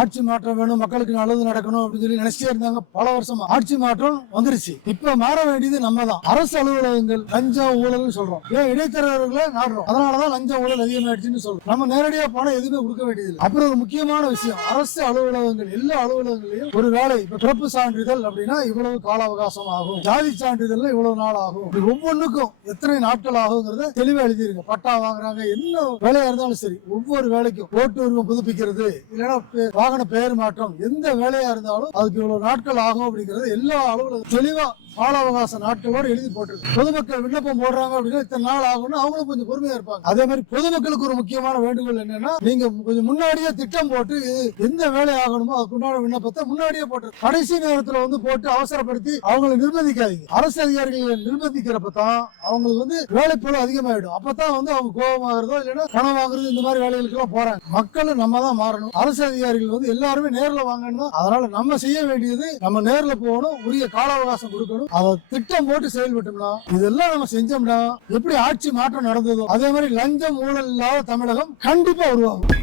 ஆட்சி மாற்றம் வேணும், மக்களுக்கு நல்லது நடக்கணும் அப்படின்னு சொல்லி நினைச்சிட்டே இருந்தாங்க பல வருஷமா. ஆட்சி மாற்றம் வந்துருச்சு. இப்ப மாற வேண்டியது நம்ம தான். அரசு அலுவலகங்கள் லஞ்சம் ஊழல் சொல்றோம், ஏன் இடைத்தரகர்களை நாடுறோம். அதனாலதான் லஞ்சம் ஊழல் அதிகமாயிடுச்சுன்னு சொல்றோம். நம்ம நேரடியா பணம் எதுவுமே கொடுக்க வேண்டியது. அப்புறம் ஒரு முக்கியமான விஷயம், அரசு அலுவலகங்கள் எல்லா அலுவலகங்களையும் ஒரு வேலை, இப்ப பிறப்பு சான்றிதழ் அப்படின்னா இவ்வளவு கால அவகாசம் ஆகும், ஜாதி சான்றிதழ் இவ்வளவு நாள் ஆகும், ஒவ்வொன்றுக்கும் எத்தனை நாட்கள் ஆகுங்கிறத தெளிவா எழுதிருங்க. பட்டா வாங்குறாங்க, என்ன வேலையா இருந்தாலும் சரி, ஒவ்வொரு வேலைக்கும் ஓட்டு உரிமை புதுப்பிக்கிறது, இல்லைன்னா வாகன பெயர் மாற்றம், எந்த வேலையா இருந்தாலும் அதுக்கு இவ்வளவு நாட்கள் ஆகும் அப்படிங்கறது எல்லா அலுவலகம் தெளிவா கால அவகாச நாட்களோடு எழுதி போட்டிருக்கு. பொதுமக்கள் விண்ணப்பம் போடுறாங்க அப்படின்னா இத்தனை நாள் ஆகும்னு அவங்களும் கொஞ்சம் பொறுமையா இருப்பாங்க. அதே மாதிரி பொதுமக்களுக்கு ஒரு முக்கியமான வேண்டுகோள் என்னன்னா, நீங்க கொஞ்சம் முன்னாடியே திட்டம் போட்டு எந்த வேலை ஆகணுமோ அதுக்குண்டான விண்ணப்பத்தை முன்னாடியே போட்டு கடைசி நேரத்துல போட்டு அவசரப்படுத்தி அவங்களை நிர்பந்திக்காதீங்க. அரசு அதிகாரிகள் நிர்பந்திக்கிறப்பதான் அவங்களுக்கு வேலை போல அதிகமாயிடும். அப்பதான் அவங்க கோபமாகறதோ இல்லைன்னா பணம் வாங்குறது இந்த மாதிரி வேலைகளுக்கு எல்லாம் போறாங்க. மக்கள் நம்ம தான் மாறணும். அரசு அதிகாரிகள் எல்லாருமே நேர்ல வாங்கணும். அதனால நம்ம செய்ய வேண்டியது, நம்ம நேர்ல போகணும், உரிய கால அவகாசம் கொடுக்கணும், அதை திட்டம் போட்டு செயல்பட்டோம்னா, இதெல்லாம் நம்ம செஞ்சோம்னா எப்படி ஆட்சி மாற்றம் நடந்ததோ அதே மாதிரி லஞ்சம் ஊழல் இல்லாத தமிழகம் கண்டிப்பா உருவாகும்.